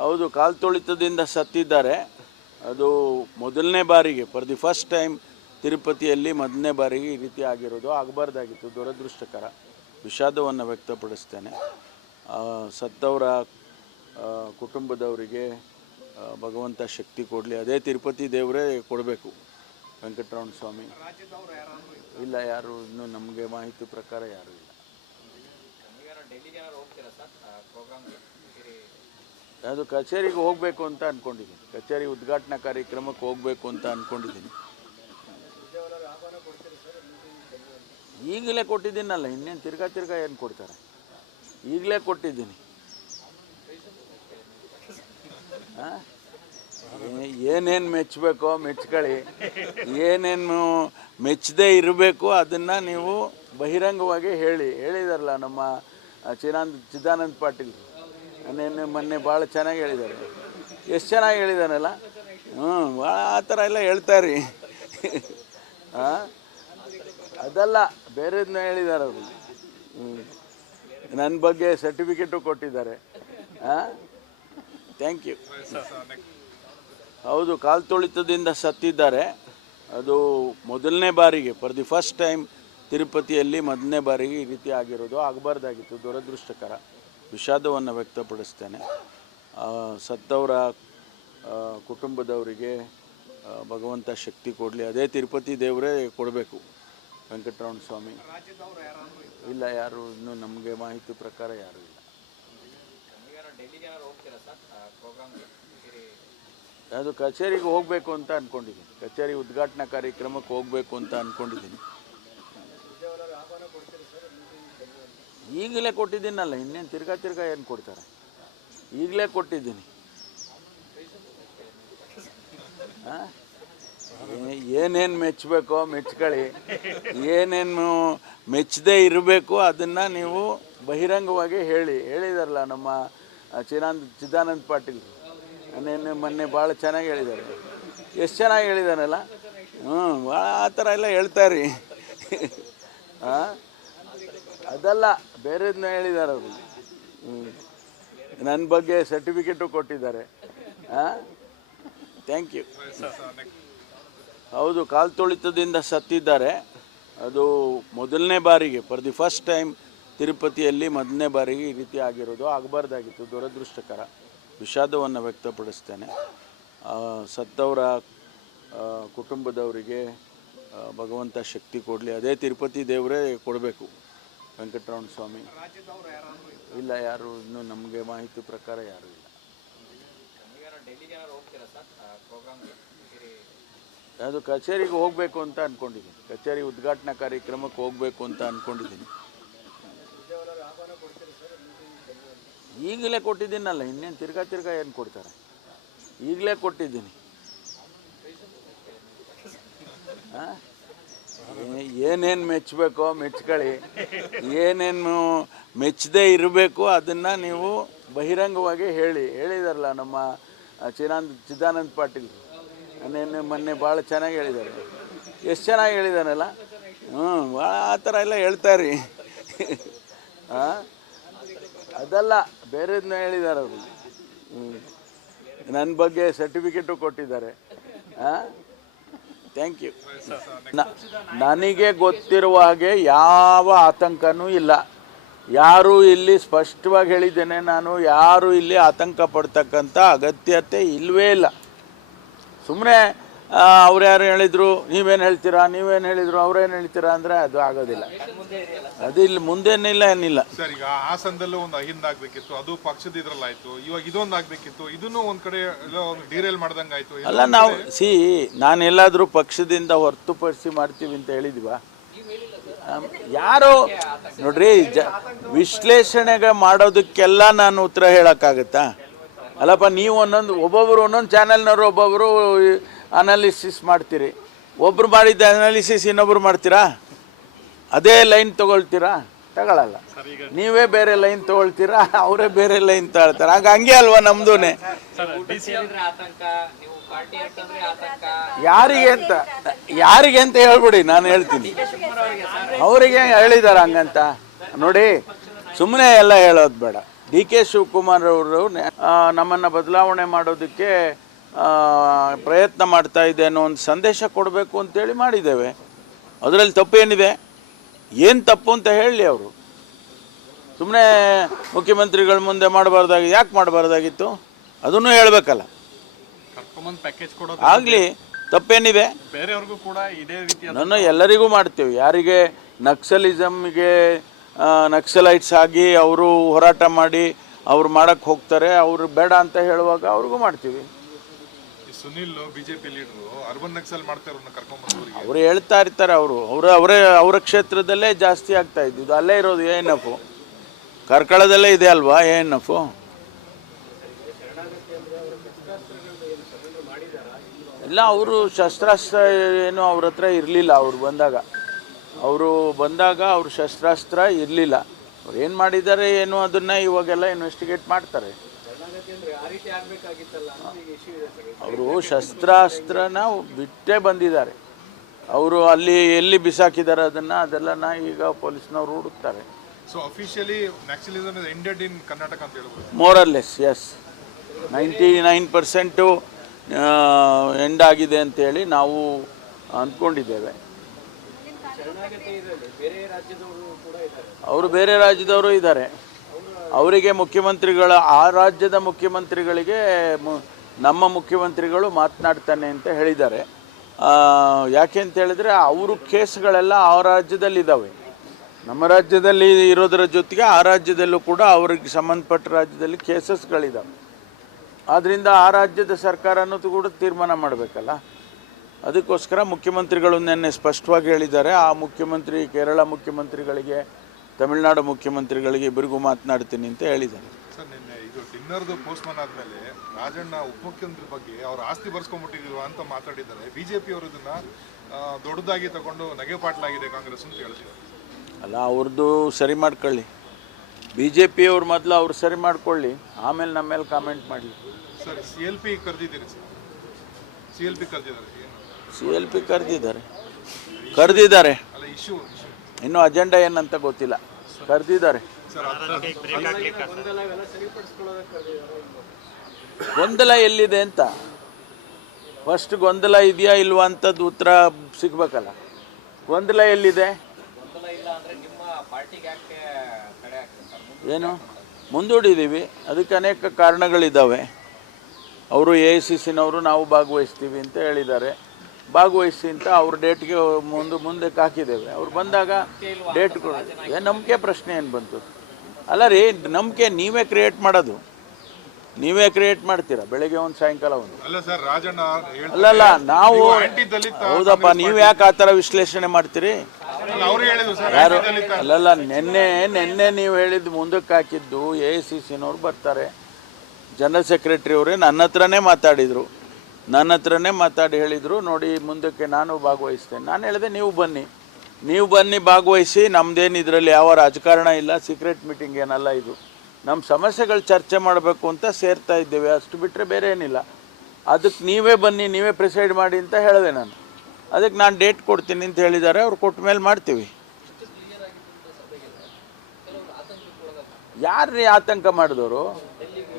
ಹೌದು, ಕಾಲು ತುಳಿತದಿಂದ ಸತ್ತಿದ್ದಾರೆ. ಅದು ಮೊದಲನೇ ಬಾರಿಗೆ, ಫಾರ್ ದಿ ಫಸ್ಟ್ ಟೈಮ್ ತಿರುಪತಿಯಲ್ಲಿ ಮೊದಲನೇ ಬಾರಿಗೆ ಈ ರೀತಿ ಆಗಿರೋದು. ಆಗಬಾರ್ದಾಗಿತ್ತು, ದುರದೃಷ್ಟಕರ. ವಿಷಾದವನ್ನು ವ್ಯಕ್ತಪಡಿಸ್ತೇನೆ. ಸತ್ತವರ ಕುಟುಂಬದವರಿಗೆ ಭಗವಂತ ಶಕ್ತಿ ಕೊಡಲಿ. ಅದೇ ತಿರುಪತಿ ದೇವರೇ ಕೊಡಬೇಕು. ವೆಂಕಟರಮಣ ಸ್ವಾಮಿ ಇಲ್ಲ, ಯಾರು ಇನ್ನೂ ನಮಗೆ ಮಾಹಿತಿ ಪ್ರಕಾರ ಯಾರೂ ಇಲ್ಲ. ಅದು ಕಚೇರಿಗೆ ಹೋಗಬೇಕು ಅಂತ ಅಂದ್ಕೊಂಡಿದ್ದೀನಿ. ಕಚೇರಿ ಉದ್ಘಾಟನಾ ಕಾರ್ಯಕ್ರಮಕ್ಕೆ ಹೋಗಬೇಕು ಅಂತ ಅಂದ್ಕೊಂಡಿದ್ದೀನಿ. ಈಗಲೇ ಕೊಟ್ಟಿದ್ದೀನಲ್ಲ, ಇನ್ನೇನು ತಿರ್ಗಾ ಏನು ಕೊಡ್ತಾರೆ? ಈಗಲೇ ಕೊಟ್ಟಿದ್ದೀನಿ. ಏನೇನು ಮೆಚ್ಚಬೇಕೋ ಮೆಚ್ಕೊಳ್ಳಿ, ಏನೇನು ಮೆಚ್ಚದೇ ಇರಬೇಕು ಅದನ್ನು ನೀವು ಬಹಿರಂಗವಾಗಿ ಹೇಳಿದಾರಲ್ಲ ನಮ್ಮ ಚಿದಾನಂದ ಪಾಟೀಲ್. ಮೊನ್ನೆ ಭಾಳ ಚೆನ್ನಾಗಿ ಹೇಳಿದ್ದಾರೆ. ಎಷ್ಟು ಚೆನ್ನಾಗಿ ಹೇಳಿದಾನಲ್ಲ. ಭಾಳ ಆ ಥರ ಎಲ್ಲ ಹೇಳ್ತಾರೆ. ಅದಲ್ಲ, ಬೇರೆದನ್ನ ಹೇಳಿದ್ದಾರೆ ಅವರು. ನನ್ನ ಬಗ್ಗೆ ಸರ್ಟಿಫಿಕೇಟು ಕೊಟ್ಟಿದ್ದಾರೆ. Thank you. ಹೌದು, ಕಾಲು ತುಳಿತದಿಂದ ಸತ್ತಿದ್ದಾರೆ. ಅದು ಮೊದಲನೇ ಬಾರಿಗೆ, ಫಾರ್ ದಿ ಫಸ್ಟ್ ಟೈಮ್ ತಿರುಪತಿಯಲ್ಲಿ ಮೊದಲನೇ ಬಾರಿಗೆ ಈ ರೀತಿ ಆಗಿರೋದು. ಆಗಬಾರ್ದಾಗಿತ್ತು, ದುರದೃಷ್ಟಕರ. ವಿಷಾದವನ್ನು ವ್ಯಕ್ತಪಡಿಸ್ತೇನೆ. ಸತ್ತವರ ಕುಟುಂಬದವರಿಗೆ ಭಗವಂತ ಶಕ್ತಿ ಕೊಡಲಿ. ಅದೇ ತಿರುಪತಿ ದೇವರೇ ಕೊಡಬೇಕು. ವೆಂಕಟರಮಣ ಸ್ವಾಮಿ ಇಲ್ಲ, ಯಾರು ಇನ್ನೂ ನಮಗೆ ಮಾಹಿತಿ ಪ್ರಕಾರ ಯಾರೂ ಇಲ್ಲ. ಅದು ಕಚೇರಿಗೆ ಹೋಗಬೇಕು ಅಂತ ಅಂದ್ಕೊಂಡಿದ್ದೀನಿ. ಕಚೇರಿ ಉದ್ಘಾಟನಾ ಕಾರ್ಯಕ್ರಮಕ್ಕೆ ಹೋಗಬೇಕು ಅಂತ ಅಂದ್ಕೊಂಡಿದ್ದೀನಿ. ಈಗಲೇ ಕೊಟ್ಟಿದ್ದೀನಲ್ಲ, ಇನ್ನೇನು ತಿರ್ಗಾ ಏನು ಕೊಡ್ತಾರೆ? ಈಗಲೇ ಕೊಟ್ಟಿದ್ದೀನಿ. ಏನೇನು ಮೆಚ್ಚಬೇಕೋ ಮೆಚ್ಕೊಳ್ಳಿ, ಏನೇನು ಮೆಚ್ಚದೇ ಇರಬೇಕು ಅದನ್ನು ನೀವು ಬಹಿರಂಗವಾಗಿ ಹೇಳಿದಾರಲ್ಲ ನಮ್ಮ ಚಿದಾನಂದ ಪಾಟೀಲ್. ಮೊನ್ನೆ ಭಾಳ ಚೆನ್ನಾಗಿ ಹೇಳಿದ್ದಾರೆ. ಎಷ್ಟು ಚೆನ್ನಾಗಿ ಹೇಳಿದಾನಲ್ಲ. ಭಾಳ ಆ ಥರ ಎಲ್ಲ ಹೇಳ್ತಾರೆ. ಅದಲ್ಲ, ಬೇರೆದನ್ನ ಹೇಳಿದ್ದಾರೆ ಅವರು. ನನ್ನ ಬಗ್ಗೆ ಸರ್ಟಿಫಿಕೇಟು ಕೊಟ್ಟಿದ್ದಾರೆ. Thank you. ಹೌದು, ಕಾಲು ತುಳಿತದಿಂದ ಸತ್ತಿದ್ದಾರೆ. ಅದು ಮೊದಲನೇ ಬಾರಿಗೆ, ಫಾರ್ ದಿ ಫಸ್ಟ್ ಟೈಮ್ ತಿರುಪತಿಯಲ್ಲಿ ಮೊದಲನೇ ಬಾರಿಗೆ ಈ ರೀತಿ ಆಗಿರೋದು. ಆಗಬಾರ್ದಾಗಿತ್ತು, ದುರದೃಷ್ಟಕರ. ವಿಷಾದವನ್ನು ವ್ಯಕ್ತಪಡಿಸ್ತೇನೆ. ಸತ್ತವರ ಕುಟುಂಬದವರಿಗೆ ಭಗವಂತ ಶಕ್ತಿ ಕೊಡಲಿ. ಅದೇ ತಿರುಪತಿ ದೇವರೇ ಕೊಡಬೇಕು. ವೆಂಕಟರಮಣ ಸ್ವಾಮಿ ಇಲ್ಲ, ಯಾರು ಇನ್ನೂ ನಮಗೆ ಮಾಹಿತಿ ಪ್ರಕಾರ ಯಾರೂ ಇಲ್ಲ. ಅದು ಕಚೇರಿಗೆ ಹೋಗಬೇಕು ಅಂತ ಅಂದ್ಕೊಂಡಿದ್ದೀನಿ. ಕಚೇರಿ ಉದ್ಘಾಟನಾ ಕಾರ್ಯಕ್ರಮಕ್ಕೆ ಹೋಗಬೇಕು ಅಂತ ಅಂದ್ಕೊಂಡಿದ್ದೀನಿ. ಈಗಲೇ ಕೊಟ್ಟಿದ್ದೀನಲ್ಲ, ಇನ್ನೇನು ತಿರ್ಗಾ ಏನು ಕೊಡ್ತಾರೆ? ಈಗಲೇ ಕೊಟ್ಟಿದ್ದೀನಿ. ಏನೇನು ಮೆಚ್ಚಬೇಕೋ ಮೆಚ್ಕೊಳ್ಳಿ, ಏನೇನು ಮೆಚ್ಚದೇ ಇರಬೇಕು ಅದನ್ನು ನೀವು ಬಹಿರಂಗವಾಗಿ ಹೇಳಿದಾರಲ್ಲ ನಮ್ಮ ಚಿದಾನಂದ ಪಾಟೀಲ್. ಮೊನ್ನೆ ಭಾಳ ಚೆನ್ನಾಗಿ ಹೇಳಿದ್ದಾರೆ. ಎಷ್ಟು ಚೆನ್ನಾಗಿ ಹೇಳಿದಾನಲ್ಲ. ಭಾಳ ಆ ಥರ ಎಲ್ಲ ಹೇಳ್ತಾರೆ. ಅದಲ್ಲ, ಬೇರೆದನ್ನ ಹೇಳಿದ್ದಾರೆ ಅವರು. ನನ್ನ ಬಗ್ಗೆ ಸರ್ಟಿಫಿಕೇಟು ಕೊಟ್ಟಿದ್ದಾರೆ. Thank you. ನನಗೆ ಗೊತ್ತಿರುವ ಹಾಗೆ ಯಾವ ಆತಂಕನೂ ಇಲ್ಲ. ಯಾರು ಇಲ್ಲಿ ಸ್ಪಷ್ಟವಾಗಿ ಹೇಳಿದ್ದೇನೆ, ನಾನು ಯಾರು ಇಲ್ಲಿ ಆತಂಕ ಪಡ್ತಕ್ಕಂಥ ಅಗತ್ಯತೆ ಇಲ್ಲವೇ ಇಲ್ಲ. ಸುಮ್ಮನೆ ಅವ್ರು ಯಾರು ಹೇಳಿದರು, ನೀವೇನು ಹೇಳ್ತೀರಾ, ನೀವೇನು ಹೇಳಿದರು, ಅವ್ರೇನು ಹೇಳ್ತೀರಾ ಅಂದರೆ ಅದು ಆಗೋದಿಲ್ಲ. ಅದು ಇಲ್ಲಿ ಮುಂದೇನಿಲ್ಲ, ಏನಿಲ್ಲ. ಸರ್, ಈಗ ಹಾಸನದಲ್ಲೂ ಒಂದು ಅಹಿಂದ ಆಗಬೇಕಿತ್ತು, ಅದು ಪಕ್ಷದ ಇದ್ರಲ್ಲಾಯ್ತು. ಇವಾಗ ಇದೊಂದು ಆಗಬೇಕಿತ್ತು, ಇದನ್ನು ಒಂದು ಕಡೆ ಡೀರೇಲ್ ಮಾಡ್ದಂಗೆ ಆಯಿತು. ಅಲ್ಲ, ನಾವು ನಾನೆಲ್ಲಾದರೂ ಪಕ್ಷದಿಂದ ಹೊರತುಪಡಿಸಿ ಮಾಡ್ತೀವಿ ಅಂತ ಹೇಳಿದ್ವಾ? ಯಾರು ನೋಡ್ರಿ, ವಿಶ್ಲೇಷಣೆಗೆ ಮಾಡೋದಕ್ಕೆಲ್ಲ ನಾನು ಉತ್ತರ ಹೇಳೋಕ್ಕಾಗತ್ತಾ? ಅಲ್ಲಪ್ಪ, ನೀವು ಒಬ್ಬೊಬ್ಬರು ಒಂದೊಂದು ಚಾನೆಲ್ನವರು ಒಬ್ಬೊಬ್ಬರು ಅನಾಲಿಸಿಸ್ ಮಾಡ್ತೀರಿ. ಒಬ್ರು ಮಾಡಿದ್ದ ಅನಾಲಿಸಿಸ್ ಇನ್ನೊಬ್ರು ಮಾಡ್ತೀರಾ? ಅದೇ ಲೈನ್ ತೊಗೊಳ್ತೀರಾ? ತಗೊಳ್ಳಲ್ಲ. ನೀವೇ ಬೇರೆ ಲೈನ್ ತೊಗೊಳ್ತೀರಾ, ಅವರೇ ಬೇರೆ ಲೈನ್ ತಗೊಳ್ತಾರೆ. ಹಂಗೆ ಅಲ್ವಾ ನಮ್ದೂನೆ. ಯಾರಿಗೆ ಅಂತ ಹೇಳ್ಬಿಡಿ, ನಾನು ಹೇಳ್ತೀನಿ. ಅವರಿಗೆ ಹೇಳಿದಾರ ಹಂಗಂತ? ನೋಡಿ, ಸುಮ್ಮನೆ ಎಲ್ಲ ಹೇಳೋದು ಬೇಡ. ಡಿ ಕೆ ಶಿವಕುಮಾರ್ ಅವರು ನಮ್ಮನ್ನು ಬದಲಾವಣೆ ಮಾಡೋದಕ್ಕೆ ಪ್ರಯತ್ನ ಮಾಡ್ತಾ ಇದೆ ಅನ್ನೋ ಒಂದು ಸಂದೇಶ ಕೊಡಬೇಕು ಅಂತೇಳಿ ಮಾಡಿದ್ದೇವೆ. ಅದರಲ್ಲಿ ತಪ್ಪೇನಿದೆ? ಏನು ತಪ್ಪು ಅಂತ ಹೇಳಲಿ ಅವರು. ಸುಮ್ಮನೆ ಮುಖ್ಯಮಂತ್ರಿಗಳ ಮುಂದೆ ಮಾಡಬಾರ್ದಾಗಿ ಯಾಕೆ ಮಾಡಬಾರ್ದಾಗಿತ್ತು ಅದನ್ನು ಹೇಳಬೇಕಲ್ಲ. ಆಗಲಿ, ತಪ್ಪೇನಿದೆ? ಬೇರೆಯವ್ರಿಗೂ ಕೂಡ ಇದೇ ರೀತಿ ನಾನು ಎಲ್ಲರಿಗೂ ಮಾಡ್ತೀವಿ. ಯಾರಿಗೆ ನಕ್ಸಲಿಸಮ್ಗೆ ನಕ್ಸಲೈಟ್ಸ್ ಆಗಿ ಅವರು ಹೋರಾಟ ಮಾಡಿ ಅವ್ರು ಮಾಡೋಕ್ಕೆ ಹೋಗ್ತಾರೆ, ಅವರು ಬೇಡ ಅಂತ ಹೇಳುವಾಗ ಅವ್ರಿಗೂ ಮಾಡ್ತೀವಿ. Sunil BJP leader urban Naxal ಮಾಡ್ತಾರೆ ಕರ್ಕೊಂಡ್ಬಂದು ಅವರು ಹೇಳ್ತಾ ಇರ್ತಾರೆ. ಅವರ ಕ್ಷೇತ್ರದಲ್ಲೇ ಜಾಸ್ತಿ ಆಗ್ತಾ ಇದ್ದು. ಅಲ್ಲೇ ಇರೋದು ANF, ಕಾರ್ಕಳದಲ್ಲೇ ಇದೆ ಅಲ್ವಾ ANF. ಇಲ್ಲ, ಅವರು ಶಸ್ತ್ರಾಸ್ತ್ರ ಏನು ಅವ್ರ ಹತ್ರ ಇರಲಿಲ್ಲ. ಅವರು ಬಂದಾಗ ಅವ್ರ ಶಸ್ತ್ರಾಸ್ತ್ರ ಇರಲಿಲ್ಲ. ಅವ್ರು ಏನು ಮಾಡಿದ್ದಾರೆ ಏನು ಅದನ್ನು ಇವಾಗೆಲ್ಲ ಇನ್ವೆಸ್ಟಿಗೇಟ್ ಮಾಡ್ತಾರೆ. ಅವರು ಶಸ್ತ್ರಾಸ್ತ್ರನ ಬಿಟ್ಟೇ ಬಂದಿದ್ದಾರೆ. ಅವರು ಅಲ್ಲಿ ಎಲ್ಲಿ ಬಿಸಾಕಿದ್ದಾರೆ ಅದೆಲ್ಲ ಈಗ ಪೊಲೀಸ್ನವರು ಹುಡುಕ್ತಾರೆ. So officially naxalism is ended in Karnataka ಅಂತ ಹೇಳ್ಬೋದು. More or less, yes. 99% end ಆಗಿದೆ ಅಂತೇಳಿ ನಾವು ಅಂದ್ಕೊಂಡಿದ್ದೇವೆ. ಅವರು ಬೇರೆ ರಾಜ್ಯದವರು ಇದ್ದಾರೆ. ಅವರಿಗೆ ಮುಖ್ಯಮಂತ್ರಿಗಳ ಆ ರಾಜ್ಯದ ಮುಖ್ಯಮಂತ್ರಿಗಳಿಗೆ ನಮ್ಮ ಮುಖ್ಯಮಂತ್ರಿಗಳು ಮಾತನಾಡ್ತಾನೆ ಅಂತ ಹೇಳಿದ್ದಾರೆ. ಯಾಕೆ ಅಂತ ಹೇಳಿದ್ರೆ ಅವರು ಕೇಸ್ಗಳೆಲ್ಲ ಆ ರಾಜ್ಯದಲ್ಲಿದ್ದಾವೆ. ನಮ್ಮ ರಾಜ್ಯದಲ್ಲಿ ಇರೋದರ ಜೊತೆಗೆ ಆ ರಾಜ್ಯದಲ್ಲೂ ಕೂಡ ಅವ್ರಿಗೆ ಸಂಬಂಧಪಟ್ಟ ರಾಜ್ಯದಲ್ಲಿ ಕೇಸಸ್ಗಳಿದ್ದಾವೆ. ಆದ್ದರಿಂದ ಆ ರಾಜ್ಯದ ಸರ್ಕಾರ ಅನ್ನೋದು ಕೂಡ ತೀರ್ಮಾನ ಮಾಡಬೇಕಲ್ಲ. ಅದಕ್ಕೋಸ್ಕರ ಮುಖ್ಯಮಂತ್ರಿಗಳು ನಿನ್ನೆ ಸ್ಪಷ್ಟವಾಗಿ ಹೇಳಿದ್ದಾರೆ. ಆ ಮುಖ್ಯಮಂತ್ರಿ ಕೇರಳ ಮುಖ್ಯಮಂತ್ರಿಗಳಿಗೆ, ತಮಿಳುನಾಡು ಮುಖ್ಯಮಂತ್ರಿಗಳಿಗೆ ಇಬ್ಬರಿಗೂ ಮಾತನಾಡ್ತೀನಿ ಅಂತ ಹೇಳಿದ್ದಾರೆ. ಸರ್, ನಿನ್ನೆ ಇದು ಡಿನ್ನರ್ದು ಪೋಸ್ಟ್ಮನ್ ಆದಮೇಲೆ ರಾಜಣ್ಣ ಉಪಮುಖ್ಯಮಂತ್ರಿ ಬಗ್ಗೆ ಅವ್ರ ಆಸ್ತಿ ಬರ್ಸ್ಕೊಂಡ್ಬಿಟ್ಟಿದ್ರು ಅಂತ ಮಾತಾಡಿದ್ದಾರೆ. ಬಿಜೆಪಿ ಅವರು ಇದನ್ನ ದೊಡ್ಡದಾಗಿ ತಗೊಂಡು ನಗೆಪಾಟ್ಲಾಗಿದೆ ಕಾಂಗ್ರೆಸ್ ಅಂತ ಹೇಳ್ತಿದ್ದಾರೆ. ಅಲ್ಲ, ಅವ್ರದ್ದು ಸರಿ ಮಾಡ್ಕೊಳ್ಳಿ. BJP ಅವ್ರು ಮೊದಲು ಅವ್ರು ಸರಿ ಮಾಡ್ಕೊಳ್ಳಿ, ಆಮೇಲೆ ನಮ್ಮ ಮೇಲೆ ಕಾಮೆಂಟ್ ಮಾಡಲಿ. ಸರ್, CLP ಕರೆದಿದ್ದೀರಿ ಸರ್? CLP ಕರೆದಿದ್ದಾರೆ. ಅಲ್ಲ, ಇಶ್ಯೂ ಇನ್ನೂ ಅಜೆಂಡಾ ಏನಂತ ಗೊತ್ತಿಲ್ಲ, ಕರೆದಿದ್ದಾರೆ. ಗೊಂದಲ ಎಲ್ಲಿದೆ ಅಂತ ಫಸ್ಟ್ ಗೊಂದಲ ಇದೆಯಾ ಇಲ್ವಾ ಅಂತದ್ದು ಉತ್ತರ ಸಿಗ್ಬೇಕಲ್ಲ. ಗೊಂದಲ ಎಲ್ಲಿದೆ? ಏನು ಮುಂದೂಡಿದ್ದೀವಿ, ಅದಕ್ಕೆ ಅನೇಕ ಕಾರಣಗಳಿದ್ದಾವೆ. ಅವರು AICCನವರು ನಾವು ಭಾಗವಹಿಸ್ತೀವಿ ಅಂತ ಹೇಳಿದ್ದಾರೆ. ಭಾಗವಹಿಸಿ ಅಂತ ಅವ್ರ ಡೇಟ್ಗೆ ಮುಂದಕ್ಕೆ ಹಾಕಿದ್ದೇವೆ. ಅವ್ರು ಬಂದಾಗ ಡೇಟ್ ಕೊಡಿ. ನಂಬಿಕೆ ಪ್ರಶ್ನೆ ಏನು ಬಂತು? ಅಲ್ಲ ರೀ, ನಂಬಿಕೆ ನೀವೇ ಕ್ರಿಯೇಟ್ ಮಾಡೋದು. ನೀವೇ ಕ್ರಿಯೇಟ್ ಮಾಡ್ತೀರಾ, ಬೆಳಗ್ಗೆ ಒಂದು ಸಾಯಂಕಾಲ ಒಂದು. ಅಲ್ಲ ಸರ್, ರಾಜಣ್ಣ ಅಲ್ಲಲ್ಲ, ನಾವು ಹೌದಪ್ಪ, ನೀವು ಯಾಕೆ ಆ ಥರ ವಿಶ್ಲೇಷಣೆ ಮಾಡ್ತೀರಿ? ಯಾರು ಅಲ್ಲಲ್ಲ, ನಿನ್ನೆ ನೀವು ಹೇಳಿದ್ದು ಮುಂದಕ್ಕೆ ಹಾಕಿದ್ದು AICCನವ್ರು ಬರ್ತಾರೆ. ಜನರಲ್ ಸೆಕ್ರೆಟರಿ ಅವರೇ ನನ್ನ ಹತ್ರನೇ ಮಾತಾಡಿದರು. ಮಾತಾಡಿ ಹೇಳಿದರು, ನೋಡಿ ಮುಂದಕ್ಕೆ ನಾನು ಭಾಗವಹಿಸ್ತೇನೆ. ನಾನು ಹೇಳಿದೆ ನೀವು ಬನ್ನಿ ಭಾಗವಹಿಸಿ. ನಮ್ಮದೇನು ಇದರಲ್ಲಿ ಯಾವ ರಾಜಕಾರಣ ಇಲ್ಲ, ಸೀಕ್ರೆಟ್ ಮೀಟಿಂಗ್ ಏನಲ್ಲ ಇದು. ನಮ್ಮ ಸಮಸ್ಯೆಗಳು ಚರ್ಚೆ ಮಾಡಬೇಕು ಅಂತ ಸೇರ್ತಾ ಇದ್ದೇವೆ, ಅಷ್ಟು ಬಿಟ್ಟರೆ ಬೇರೆ ಏನಿಲ್ಲ. ಅದಕ್ಕೆ ನೀವೇ ಬನ್ನಿ, ನೀವೇ ಪ್ರಿಸೈಡ್ ಮಾಡಿ ಅಂತ ಹೇಳಿದೆ ನಾನು. ಅದಕ್ಕೆ ನಾನು ಡೇಟ್ ಕೊಡ್ತೀನಿ ಅಂತ ಹೇಳಿದ್ದಾರೆ. ಅವ್ರು ಕೊಟ್ಟ ಮೇಲೆ ಮಾಡ್ತೀವಿ. ಯಾರು ಆತಂಕ ಮಾಡಿದವರು?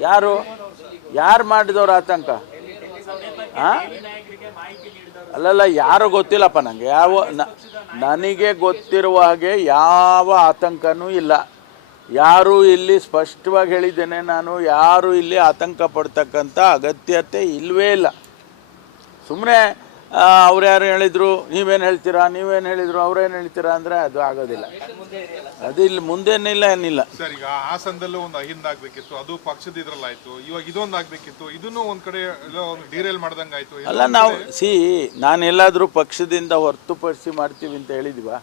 ಯಾರು ಮಾಡಿದವರು ಆತಂಕ? ಅಲ್ಲಲ್ಲ, ಯಾರು ಗೊತ್ತಿಲ್ಲಪ್ಪ ನನಗೆ. ನನಗೆ ಗೊತ್ತಿರುವ ಹಾಗೆ ಯಾವ ಆತಂಕನೂ ಇಲ್ಲ. ಯಾರು ಇಲ್ಲಿ ಸ್ಪಷ್ಟವಾಗಿ ಹೇಳಿದ್ದೇನೆ ನಾನು, ಯಾರು ಇಲ್ಲಿ ಆತಂಕ ಪಡ್ತಕ್ಕಂಥ ಅಗತ್ಯತೆ ಇಲ್ಲವೇ ಇಲ್ಲ. ಸುಮ್ಮನೆ ಅವ್ರು ಯಾರು ಹೇಳಿದರು, ನೀವೇನು ಹೇಳಿದ್ರು, ಅವ್ರೇನು ಹೇಳ್ತೀರಾ ಅಂದರೆ ಅದು ಆಗೋದಿಲ್ಲ. ಅದು ಇಲ್ಲಿ ಮುಂದೇನಿಲ್ಲ, ಏನಿಲ್ಲ. ಸರ್, ಈಗ ಹಾಸನದಲ್ಲೂ ಒಂದು ಅಹಿಂದ ಆಗ್ಬೇಕಿತ್ತು, ಅದು ಪಕ್ಷದ ಇದ್ರಲ್ಲಾಯ್ತು. ಇವಾಗ ಇದೊಂದು ಆಗ್ಬೇಕಿತ್ತು, ಇದನ್ನು ಒಂದ್ ಕಡೆ ಡೀರೇಲ್ ಮಾಡ್ದಂಗೆ ಆಯ್ತು. ಅಲ್ಲ, ನಾವು ನಾನೆಲ್ಲಾದರೂ ಪಕ್ಷದಿಂದ ಹೊರತುಪಡಿಸಿ ಮಾಡ್ತೀವಿ ಅಂತ ಹೇಳಿದ್ವಾ?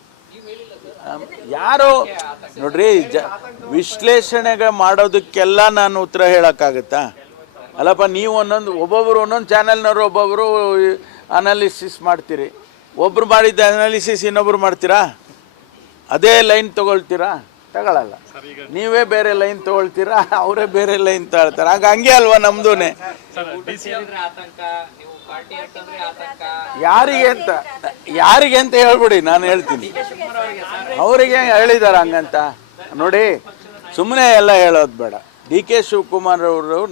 ಯಾರು ನೋಡ್ರಿ, ವಿಶ್ಲೇಷಣೆಗೆ ಮಾಡೋದಕ್ಕೆಲ್ಲ ನಾನು ಉತ್ತರ ಹೇಳೋಕ್ಕಾಗತ್ತಾ? ಅಲ್ಲಪ್ಪ, ನೀವು ಒಬ್ಬೊಬ್ಬರು ಒಂದೊಂದು ಚಾನೆಲ್ನವರು ಒಬ್ಬೊಬ್ಬರು ಅನಾಲಿಸಿಸ್ ಮಾಡ್ತೀರಿ. ಒಬ್ರು ಮಾಡಿದ್ದ ಅನಾಲಿಸಿಸ್ ಇನ್ನೊಬ್ರು ಮಾಡ್ತೀರಾ? ಅದೇ ಲೈನ್ ತಗೊಳ್ತೀರಾ? ತಗೊಳ್ಳಲ್ಲ. ನೀವೇ ಬೇರೆ ಲೈನ್ ತಗೊಳ್ತೀರಾ, ಅವರೇ ಬೇರೆ ಲೈನ್ ತಗೊಳ್ತಾರೆ. ಹಂಗೆ ಅಲ್ವಾ ನಮ್ದೂನೆ. ಯಾರಿಗೆ ಅಂತ ಹೇಳ್ಬಿಡಿ, ನಾನು ಹೇಳ್ತೀನಿ. ಅವರಿಗೆ ಹೇಳಿದಾರ ಹಂಗಂತ? ನೋಡಿ, ಸುಮ್ಮನೆ ಎಲ್ಲ ಹೇಳೋದು ಬೇಡ. ಡಿ ಕೆ ಶಿವಕುಮಾರ್ ಅವರು